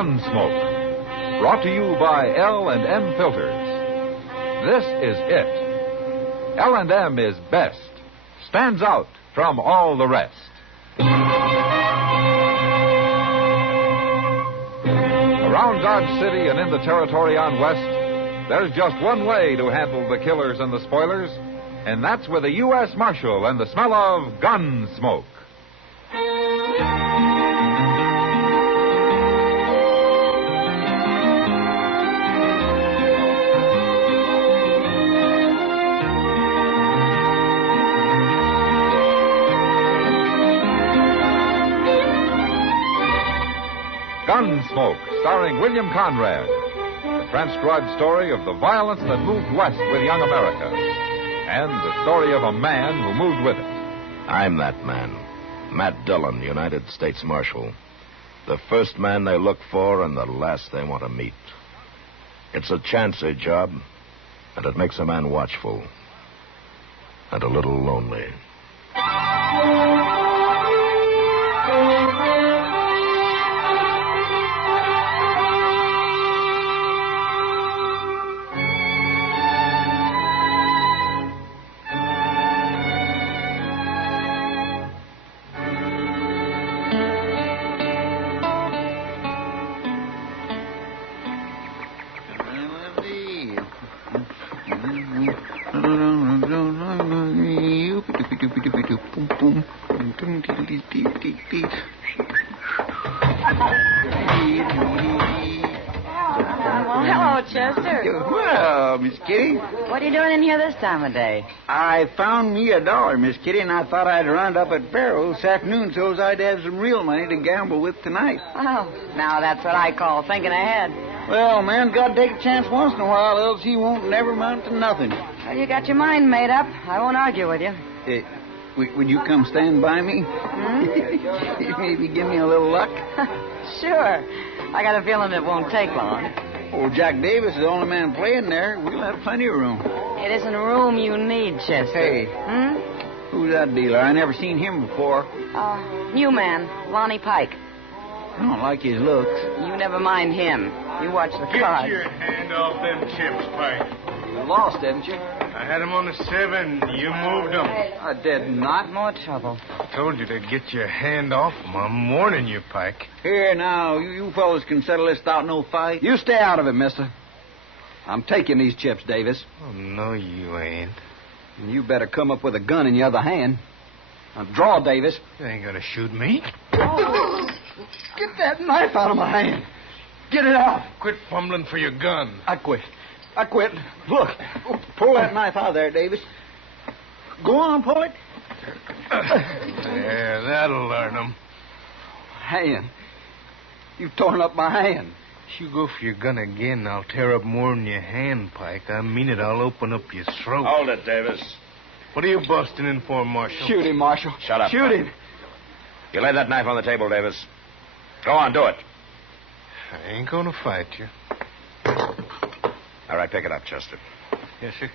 Gunsmoke. Brought to you by L&M Filters. This is it. L&M is best. Stands out from all the rest. Around Dodge City and in the territory on West, there's just one way to handle the killers and the spoilers, and that's with a U.S. Marshal and the smell of Gunsmoke. Gunsmoke, starring William Conrad. The transcribed story of the violence that moved west with young America. And the story of a man who moved with it. I'm that man. Matt Dillon, United States Marshal. The first man they look for and the last they want to meet. It's a chancy job, and it makes a man watchful. And a little lonely. Hello, Chester. Well, Miss Kitty. What are you doing in here this time of day? I found me $1, Miss Kitty, and I thought I'd run it up at Barrow this afternoon so's I'd have some real money to gamble with tonight. Oh, now that's what I call thinking ahead. Well, man's got to take a chance once in a while, else he won't never amount to nothing. Well, you got your mind made up. I won't argue with you. Would you come stand by me? Maybe give me a little luck? Sure. I got a feeling it won't take long. Old Jack Davis is the only man playing there. We'll have plenty of room. It isn't room you need, Chester. Hey. Who's that dealer? I never seen him before. New man, Lonnie Pike. I don't like his looks. You never mind him. You watch the cards. Get your hand off them chips, Pike. You lost, didn't you? I had them on the 7. You moved them. I did not. More trouble. I told you to get your hand off them. I'm warning you, Pike. Here, now, you fellas can settle this without no fight. You stay out of it, mister. I'm taking these chips, Davis. Oh, no, you ain't. And you better come up with a gun in your other hand. Now, draw, Davis. You ain't gonna shoot me. Oh, get that knife out of my hand. Get it out. Quit fumbling for your gun. I quit. Look. Pull that knife out of there, Davis. Go on, pull it. There, that'll learn them. Hand. You've torn up my hand. If you go for your gun again, I'll tear up more than your hand, Pike. I mean it. I'll open up your throat. Hold it, Davis. What are you busting in for, Marshal? Shoot him, Marshal. Shut up. Shoot him. You lay that knife on the table, Davis. Go on, do it. I ain't gonna fight you. All right, pick it up, Chester. Yes, sir.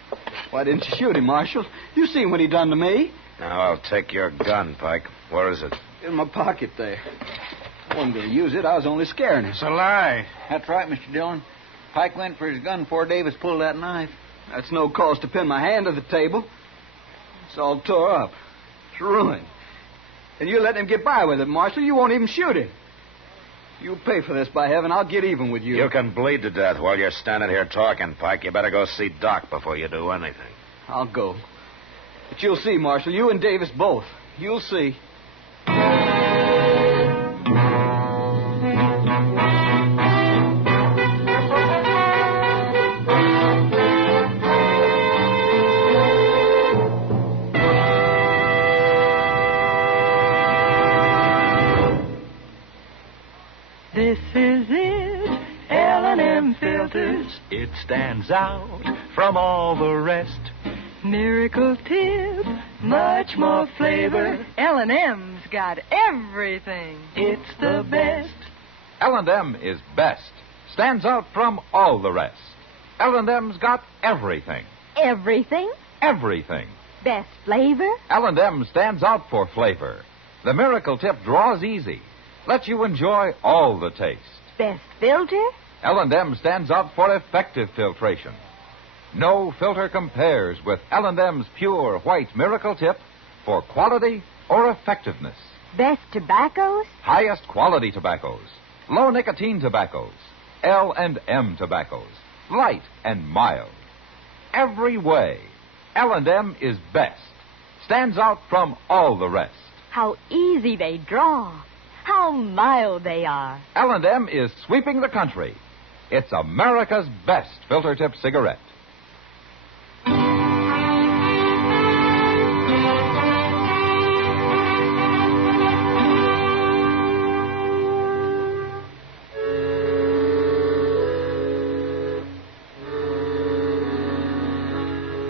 Why didn't you shoot him, Marshal? You seen what he done to me. Now, I'll take your gun, Pike. Where is it? In my pocket there. I wasn't going to use it. I was only scaring him. It's a lie. That's right, Mr. Dillon. Pike went for his gun before Davis pulled that knife. That's no cause to pin my hand to the table. It's all tore up. It's ruined. And you let him get by with it, Marshal. You won't even shoot him. You pay for this, by heaven. I'll get even with you. You can bleed to death while you're standing here talking, Pike. You better go see Doc before you do anything. I'll go. But you'll see, Marshal. You and Davis both. You'll see. This is it, L&M Filters. It stands out from all the rest. Miracle tip, much more flavor. L&M's got everything. It's the best. L&M is best. Stands out from all the rest. L&M's got everything. Everything? Everything. Best flavor? L&M stands out for flavor. The Miracle Tip draws easy. Lets you enjoy all the taste. Best filter? L&M stands out for effective filtration. No filter compares with L&M's pure white miracle tip for quality or effectiveness. Best tobaccos? Highest quality tobaccos, low nicotine tobaccos, L&M tobaccos, light and mild. Every way, L&M is best. Stands out from all the rest. How easy they draw. How mild they are. L&M is sweeping the country. It's America's best filter tip cigarette.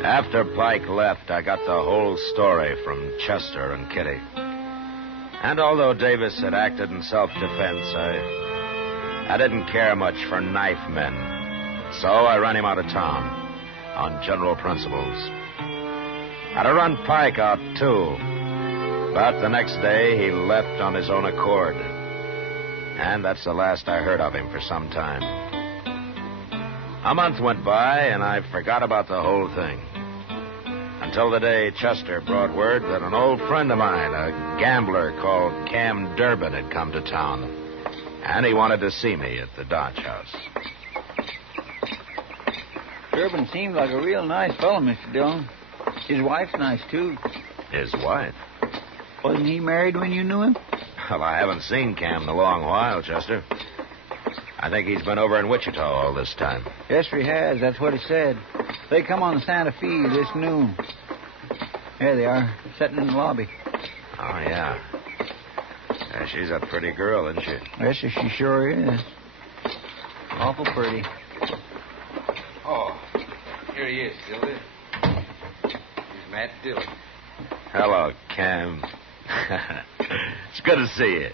After Pike left, I got the whole story from Chester and Kitty. And although Davis had acted in self-defense, I didn't care much for knife men. So I ran him out of town on general principles. I'd have run Pike out, too. But the next day, he left on his own accord. And that's the last I heard of him for some time. A month went by, and I forgot about the whole thing. Until the day Chester brought word that an old friend of mine, a gambler called Cam Durbin, had come to town. And he wanted to see me at the Dodge House. Durbin seemed like a real nice fellow, Mr. Dillon. His wife's nice, too. His wife? Wasn't he married when you knew him? Well, I haven't seen Cam in a long while, Chester. I think he's been over in Wichita all this time. Yes, he has. That's what he said. They come on the Santa Fe this noon. There they are, sitting in the lobby. Oh, yeah. She's a pretty girl, isn't she? Yes, she sure is. Awful pretty. Oh, here he is, Dillon. He's Matt Dillon. Hello, Cam. It's good to see you.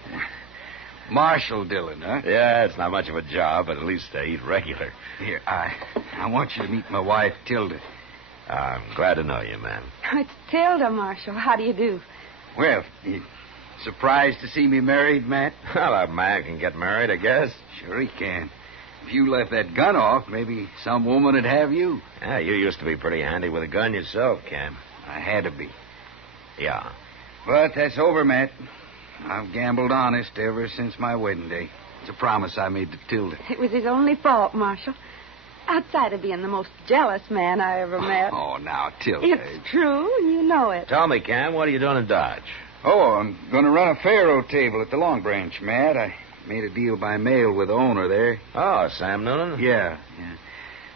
Marshal Dillon, huh? Yeah, it's not much of a job, but at least I eat regular. Here, I want you to meet my wife, Tilda. I'm glad to know you, man. It's Tilda, Marshal. How do you do? Well, you surprised to see me married, Matt? Well, a man can get married, I guess. Sure he can. If you left that gun off, maybe some woman would have you. Yeah, you used to be pretty handy with a gun yourself, Cam. I had to be. Yeah. But that's over, Matt. I've gambled honest ever since my wedding day. It's a promise I made to Tilda. It was his only fault, Marshal. Outside of being the most jealous man I ever met. Oh, now, Tilda. It's true, and you know it. Tell me, Cam, what are you doing in Dodge? Oh, I'm going to run a faro table at the Long Branch, Matt. I made a deal by mail with the owner there. Oh, Sam Noonan? Yeah.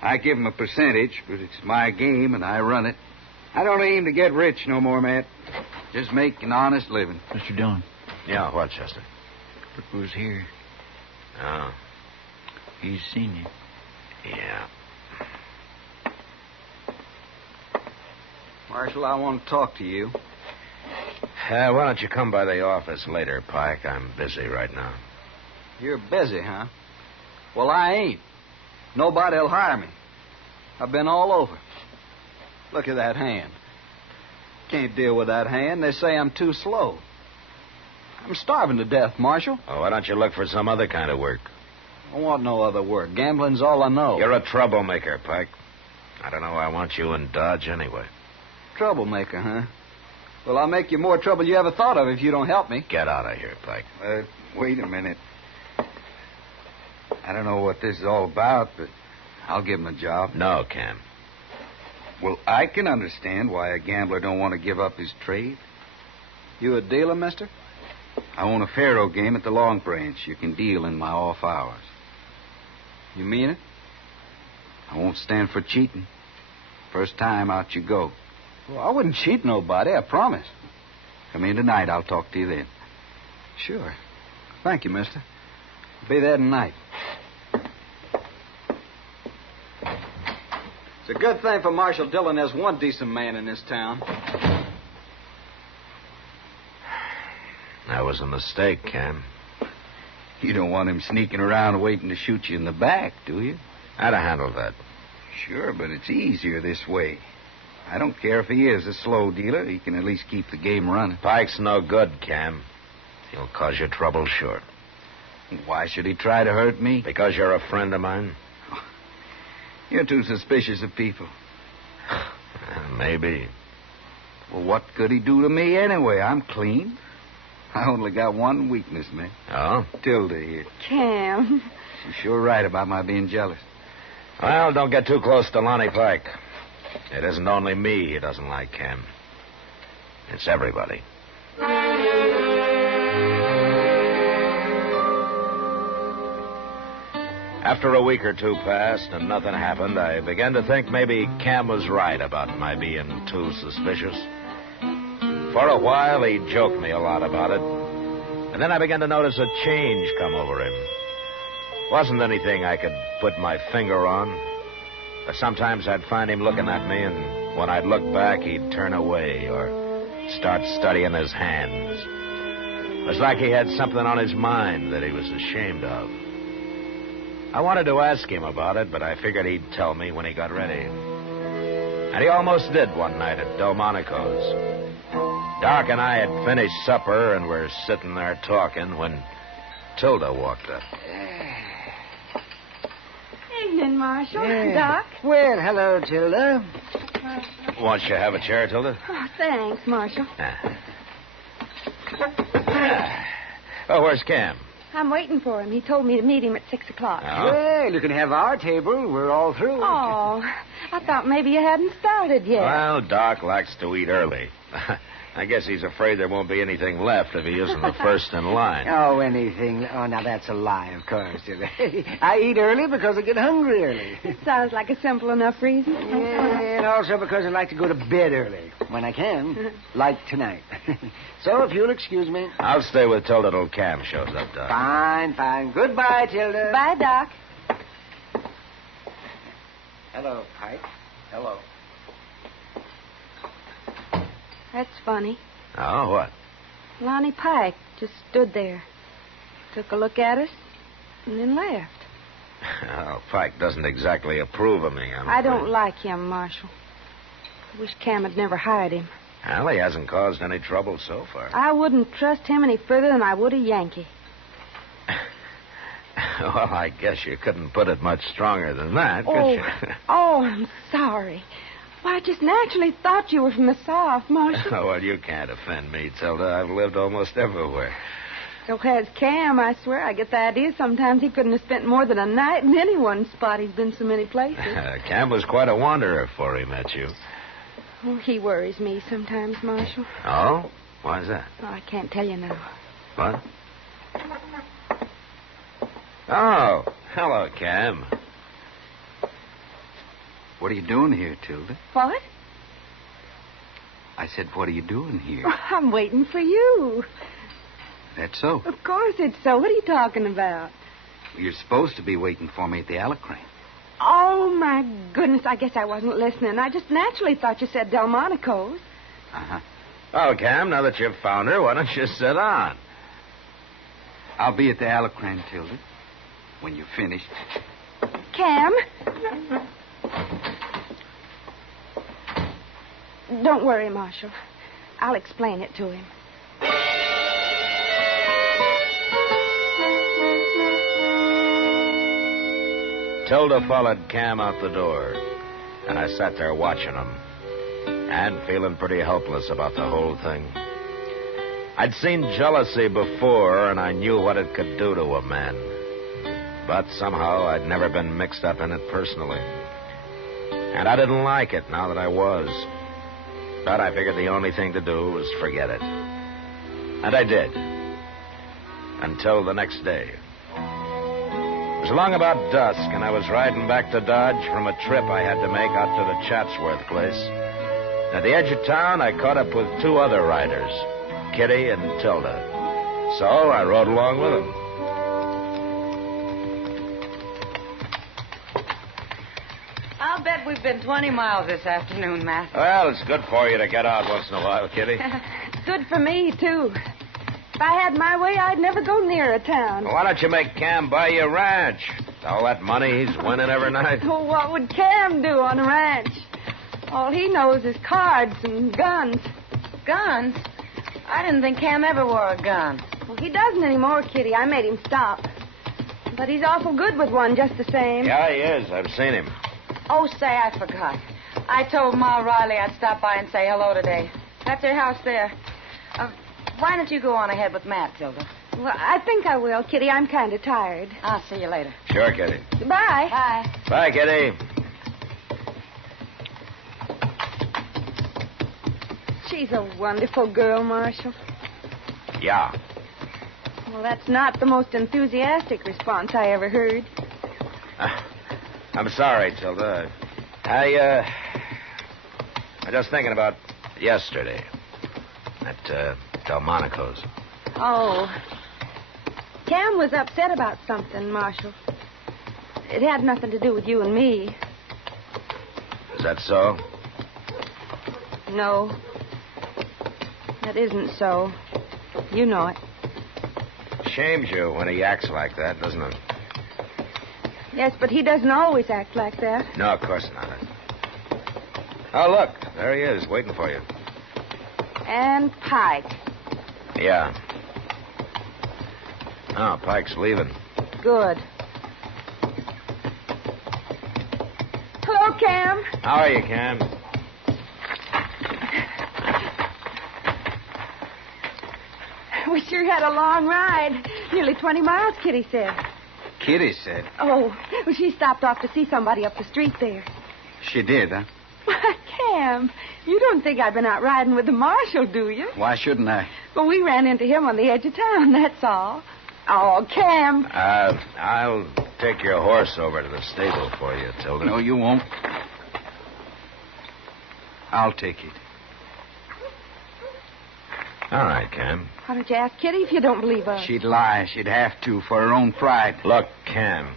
I give him a percentage, but it's my game, and I run it. I don't aim to get rich no more, Matt. Just make an honest living. Mr. Dillon. Yeah, what, Chester? Look who's here. Oh. He's seen you. Yeah. Marshal, I want to talk to you. Why don't you come by the office later, Pike? I'm busy right now. You're busy, huh? Well, I ain't. Nobody'll hire me. I've been all over. Look at that hand. Can't deal with that hand. They say I'm too slow. I'm starving to death, Marshal. Oh, why don't you look for some other kind of work? I want no other work. Gambling's all I know. You're a troublemaker, Pike. I don't know why I want you in Dodge anyway. Troublemaker, huh? Well, I'll make you more trouble you ever thought of if you don't help me. Get out of here, Pike. Wait a minute. I don't know what this is all about, but I'll give him a job. No, Cam. Well, I can understand why a gambler don't want to give up his trade. You a dealer, mister? I own a faro game at the Long Branch. You can deal in my off hours. You mean it? I won't stand for cheating. First time, out you go. Well, I wouldn't cheat nobody, I promise. Come in tonight. I'll talk to you then. Sure. Thank you, mister. I'll be there tonight. It's a good thing for Marshal Dillon there's one decent man in this town. That was a mistake, Cam. You don't want him sneaking around waiting to shoot you in the back, do you? I'd have handled that. Sure, but it's easier this way. I don't care if he is a slow dealer. He can at least keep the game running. Pike's no good, Cam. He'll cause you trouble, sure. Why should he try to hurt me? Because you're a friend of mine? You're too suspicious of people. Maybe. Well, what could he do to me anyway? I'm clean. I only got one weakness, man. Oh? Tilda here. Cam. She's sure right about my being jealous. Well, don't get too close to Lonnie Pike. It isn't only me he doesn't like, Cam. It's everybody. After a week or two passed and nothing happened, I began to think maybe Cam was right about my being too suspicious. For a while, he joked me a lot about it. And then I began to notice a change come over him. Wasn't anything I could put my finger on. But sometimes I'd find him looking at me, and when I'd look back, he'd turn away or start studying his hands. It was like he had something on his mind that he was ashamed of. I wanted to ask him about it, but I figured he'd tell me when he got ready. And he almost did one night at Delmonico's. Doc and I had finished supper and were sitting there talking when Tilda walked up. Evening, Marshal. Doc. Well, hello, Tilda. Won't you have a chair, Tilda? Oh, thanks, Marshal. Oh, where's Cam? I'm waiting for him. He told me to meet him at 6 o'clock. Oh? Well, you can have our table. We're all through. Oh, I thought maybe you hadn't started yet. Well, Doc likes to eat early. I guess he's afraid there won't be anything left if he isn't the first in line. Oh, anything. Oh, now that's a lie, of course. I eat early because I get hungry early. It sounds like a simple enough reason. Yeah, and also because I like to go to bed early when I can, like tonight. So if you'll excuse me. I'll stay with Tilda till Cam shows up, Doc. Fine. Goodbye, Tilda. Bye, Doc. Hello, Pike. Hello. That's funny. Oh, what? Lonnie Pike just stood there, took a look at us, and then left. Well, Pike doesn't exactly approve of me. I don't like him, Marshal. I wish Cam had never hired him. Well, he hasn't caused any trouble so far. I wouldn't trust him any further than I would a Yankee. Well, I guess you couldn't put it much stronger than that, could you? I'm sorry. Well, I just naturally thought you were from the South, Marshal. Oh, well, you can't offend me, Tilda. I've lived almost everywhere. So has Cam, I swear. I get the idea sometimes he couldn't have spent more than a night in any one spot. He's been so many places. Cam was quite a wanderer before he met you. Oh, he worries me sometimes, Marshal. Oh? Why's that? Oh, I can't tell you now. What? Oh, hello, Cam. What are you doing here, Tilda? What? I said, what are you doing here? Oh, I'm waiting for you. That's so. Of course it's so. What are you talking about? You're supposed to be waiting for me at the Alacrane. Oh, my goodness. I guess I wasn't listening. I just naturally thought you said Delmonico's. Uh-huh. Oh, Cam, now that you've found her, why don't you sit on? I'll be at the Alacrane, Tilda, when you're finished. Cam? Don't worry, Marshal. I'll explain it to him. Tilda followed Cam out the door, and I sat there watching him, and feeling pretty helpless about the whole thing. I'd seen jealousy before, and I knew what it could do to a man. But somehow I'd never been mixed up in it personally. And I didn't like it now that I was. But I figured the only thing to do was forget it. And I did. Until the next day. It was along about dusk, and I was riding back to Dodge from a trip I had to make out to the Chatsworth place. At the edge of town, I caught up with two other riders, Kitty and Tilda. So I rode along with them. I'll bet we've been 20 miles this afternoon, Matt. Well, it's good for you to get out once in a while, Kitty. Good for me, too. If I had my way, I'd never go near a town. Well, why don't you make Cam buy you a ranch? All that money he's winning every night. Oh, what would Cam do on a ranch? All he knows is cards and guns. Guns? I didn't think Cam ever wore a gun. Well, he doesn't anymore, Kitty. I made him stop. But he's awful good with one just the same. Yeah, he is. I've seen him. Oh, say, I forgot. I told Ma Riley I'd stop by and say hello today. That's her house there. Why don't you go on ahead with Matt, Tilda? Well, I think I will, Kitty. I'm kind of tired. I'll see you later. Sure, Kitty. Goodbye. Bye. Bye, Kitty. She's a wonderful girl, Marshal. Yeah. Well, that's not the most enthusiastic response I ever heard. I'm sorry, Tilda. I'm just thinking about yesterday at Delmonico's. Oh. Cam was upset about something, Marshal. It had nothing to do with you and me. Is that so? No. That isn't so. You know it. Shames you when he acts like that, doesn't it? Yes, but he doesn't always act like that. No, of course not. Oh, look. There he is, waiting for you. And Pike. Yeah. Oh, Pike's leaving. Good. Hello, Cam. How are you, Cam? We sure had a long ride. Nearly 20 miles, Kitty said. Kitty said. Oh, well, she stopped off to see somebody up the street there. She did, huh? Why, Cam, you don't think I've been out riding with the marshal, do you? Why shouldn't I? Well, we ran into him on the edge of town, that's all. Oh, Cam. I'll take your horse over to the stable for you, Tilda. No, you won't. I'll take it. All right, Cam. Why don't you ask Kitty if you don't believe us? She'd lie. She'd have to for her own pride. Look, Cam.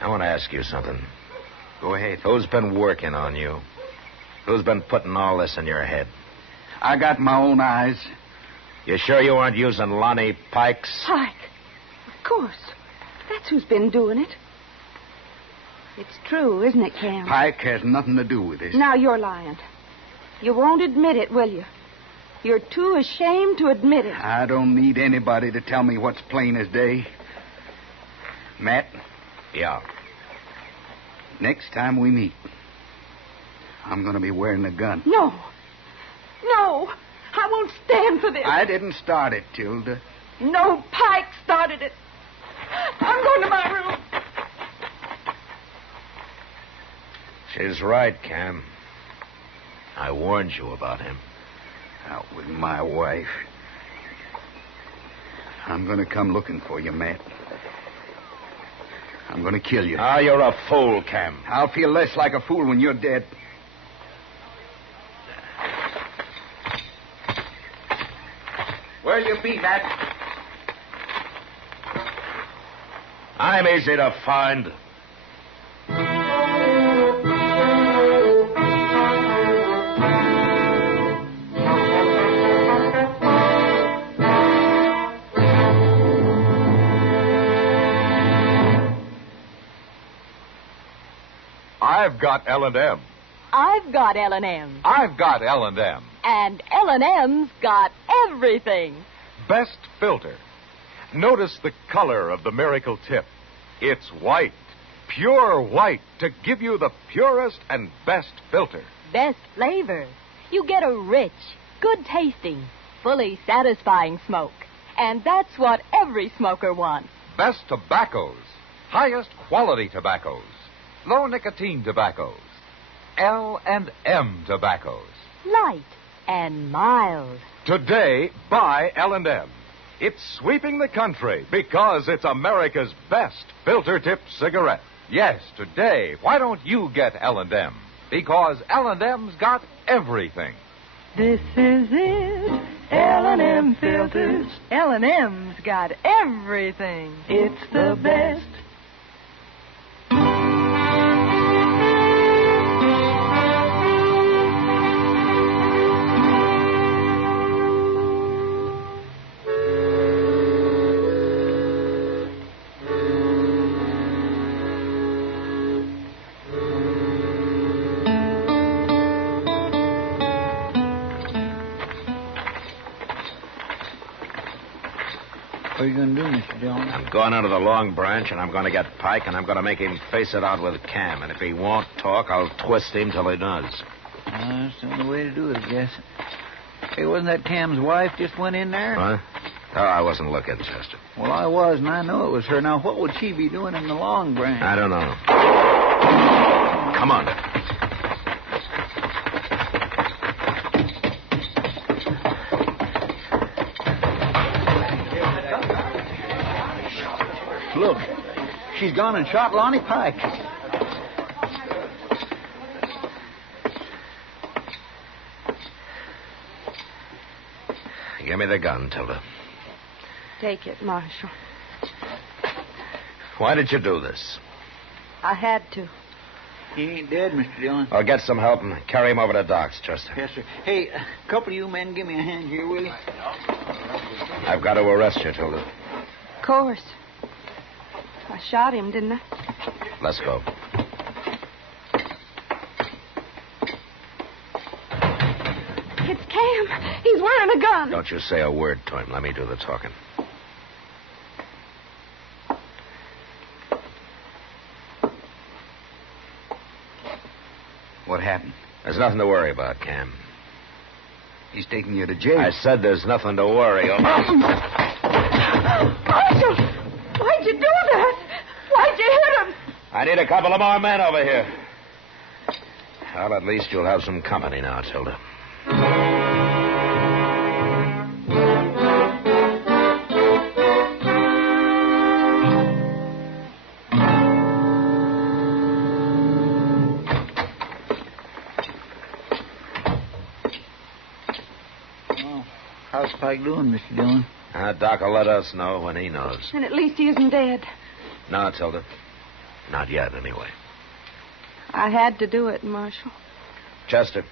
I want to ask you something. Go ahead. Who's been working on you? Who's been putting all this in your head? I got my own eyes. You sure you aren't using Lonnie Pike's? Pike. Of course. That's who's been doing it. It's true, isn't it, Cam? Pike has nothing to do with this. Now you're lying. You won't admit it, will you? You're too ashamed to admit it. I don't need anybody to tell me what's plain as day. Matt? Yeah. Next time we meet, I'm going to be wearing a gun. No. No. I won't stand for this. I didn't start it, Tilda. No, Pike started it. I'm going to my room. She's right, Cam. I warned you about him. Out with my wife. I'm going to come looking for you, Matt. I'm going to kill you. Ah, you're a fool, Cam. I'll feel less like a fool when you're dead. Where'll you be, Matt? I'm easy to find. I've got L&M. I've got L&M. I've got L&M. And L&M's got everything. Best filter. Notice the color of the miracle tip. It's white, pure white, to give you the purest and best filter. Best flavor. You get a rich, good-tasting, fully satisfying smoke. And that's what every smoker wants. Best tobaccos. Highest quality tobaccos. Low nicotine tobaccos. L&M tobaccos. Light and mild. Today, buy L&M. It's sweeping the country because it's America's best filter tip cigarette. Yes, today, why don't you get L&M? Because L&M's got everything. This is it. L&M filters. L&M's got everything. It's the best. What are you going to do, Mr. Dillon? I'm going into the Long Branch, and I'm going to get Pike, and I'm going to make him face it out with Cam. And if he won't talk, I'll twist him till he does. That's the only way to do it, I guess. Hey, wasn't that Cam's wife just went in there? What? Oh, I wasn't looking, Chester. Well, I was, and I know it was her. Now, what would she be doing in the Long Branch? I don't know. Come on. Look, she's gone and shot Lonnie Pike. Give me the gun, Tilda. Take it, Marshal. Why did you do this? I had to. He ain't dead, Mr. Dillon. I'll get some help and carry him over to Doc's, Chester. Yes, sir. Hey, a couple of you men give me a hand here, will you? I've got to arrest you, Tilda. Of course. I shot him, didn't I? Let's go. It's Cam. He's wearing a gun. Don't you say a word to him. Let me do the talking. What happened? There's nothing to worry about, Cam. He's taking you to jail. I said there's nothing to worry about. Marshal! Why'd you do that? Why'd you hit him? I need a couple of more men over here. Well, at least you'll have some company now, Tilda. How's Pike doing, Mr. Dillon? Doc will let us know when he knows. And at least he isn't dead. No, Tilda. Not yet, anyway. I had to do it, Marshal. Chester.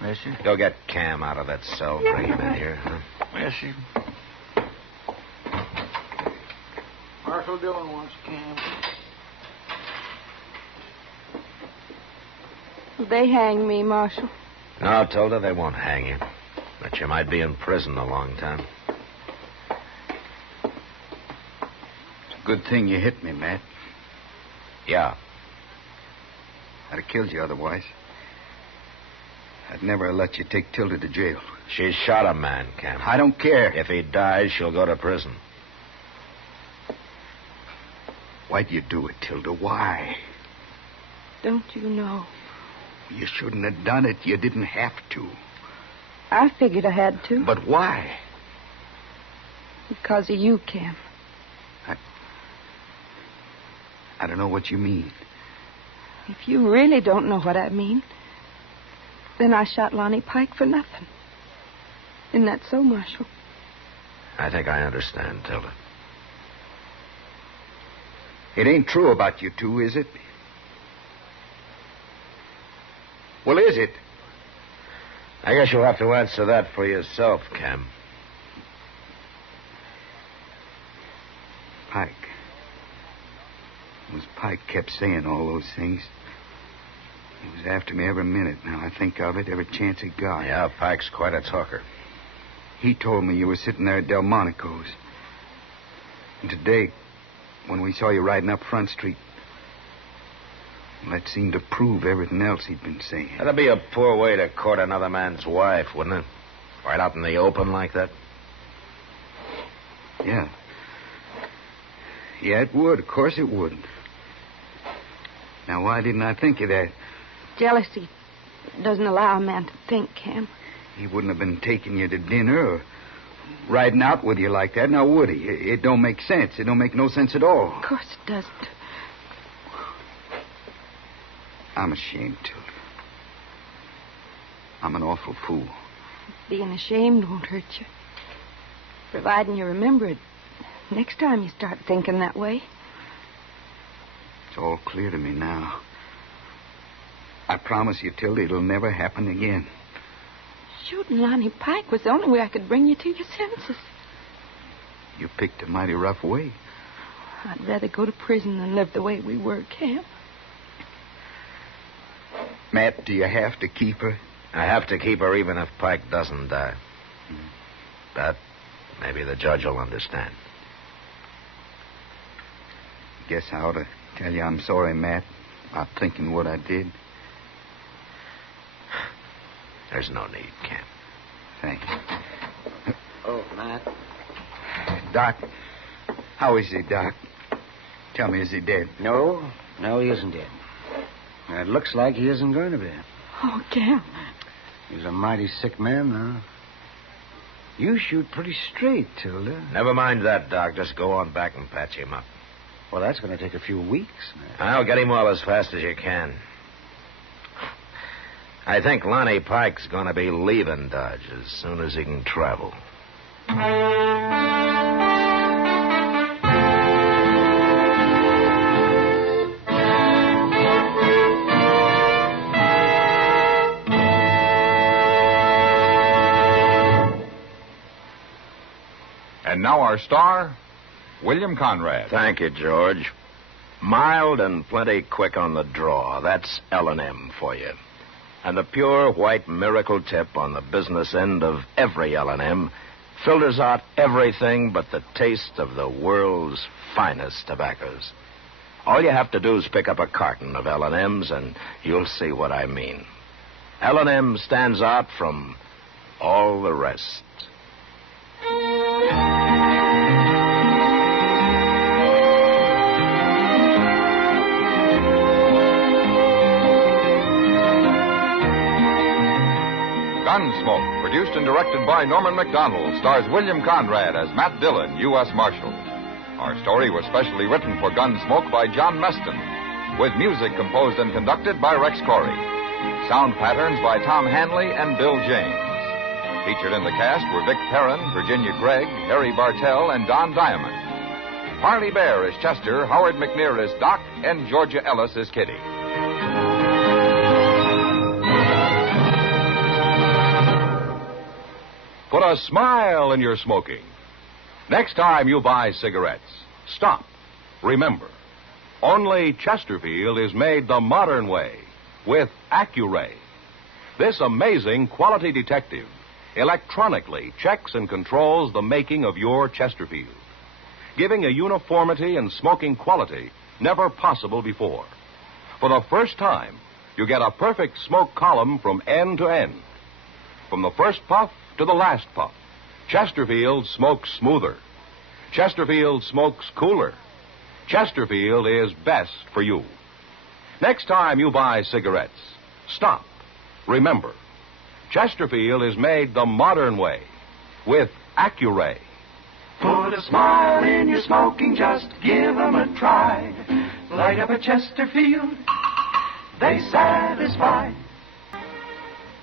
Yes, sir. Go get Cam out of that cell. Bring him in here, huh? Yes, sir. Marshal Dillon wants Cam. They hang me, Marshal. No, Tilda, they won't hang you. But you might be in prison a long time. It's a good thing you hit me, Matt. Yeah. I'd have killed you otherwise. I'd never have let you take Tilda to jail. She shot a man, Cam. I don't care. If he dies, she'll go to prison. Why'd you do it, Tilda? Why? Don't you know? You shouldn't have done it. You didn't have to. I figured I had to. But why? Because of you, Cam. I don't know what you mean. If you really don't know what I mean, then I shot Lonnie Pike for nothing. Isn't that so, Marshal? I think I understand, Tilda. It ain't true about you two, is it? Well, is it? I guess you'll have to answer that for yourself, Cam. Pike. It was Pike kept saying all those things. He was after me every minute. Now I think of it, every chance he got. Yeah, Pike's quite a talker. He told me you were sitting there at Delmonico's. And today, when we saw you riding up Front Street, that seemed to prove everything else he'd been saying. That'd be a poor way to court another man's wife, wouldn't it? Right out in the open like that? Yeah. Yeah, it would. Of course it would. Now, why didn't I think of that? Jealousy doesn't allow a man to think, Cam. He wouldn't have been taking you to dinner or riding out with you like that, now would he? It don't make sense. It don't make no sense at all. Of course it doesn't. I'm ashamed, Tilda. I'm an awful fool. Being ashamed won't hurt you. Providing you remember it next time you start thinking that way. It's all clear to me now. I promise you, Tilda, it'll never happen again. Shooting Lonnie Pike was the only way I could bring you to your senses. You picked a mighty rough way. I'd rather go to prison than live the way we were, Cam. Matt, do you have to keep her? I have to keep her even if Pike doesn't die. But maybe the judge will understand. Guess I ought to tell you I'm sorry, Matt, about thinking what I did. There's no need, Kent. Thanks. Oh, Matt. Doc, how is he, Doc? Tell me, is he dead? No, he isn't dead. It looks like he isn't going to be. Oh, Cam. He's a mighty sick man now. You shoot pretty straight, Tilda. Never mind that, Doc. Just go on back and patch him up. Well, that's going to take a few weeks, man. I'll get him all as fast as you can. I think Lonnie Pike's going to be leaving Dodge as soon as he can travel. And now our star, William Conrad. Thank you, George. Mild and plenty quick on the draw. That's L&M for you. And the pure white miracle tip on the business end of every L&M filters out everything but the taste of the world's finest tobaccos. All you have to do is pick up a carton of L&Ms and you'll see what I mean. L&M stands out from all the rest. Gunsmoke, produced and directed by Norman MacDonnell, stars William Conrad as Matt Dillon, U.S. Marshal. Our story was specially written for Gunsmoke by John Meston, with music composed and conducted by Rex Corey. Sound patterns by Tom Hanley and Bill James. Featured in the cast were Vic Perrin, Virginia Gregg, Harry Bartell, and Don Diamond. Parley Baer is Chester, Howard McNear is Doc, and Georgia Ellis is Kitty. Put a smile in your smoking. Next time you buy cigarettes, stop. Remember, only Chesterfield is made the modern way with Accuray. This amazing quality detective electronically checks and controls the making of your Chesterfield, giving a uniformity and smoking quality never possible before. For the first time, you get a perfect smoke column from end to end. From the first puff to the last puff, Chesterfield smokes smoother. Chesterfield smokes cooler. Chesterfield is best for you. Next time you buy cigarettes, stop. Remember, Chesterfield is made the modern way with Accuray. Put a smile in your smoking, just give 'em a try. Light up a Chesterfield, they satisfy.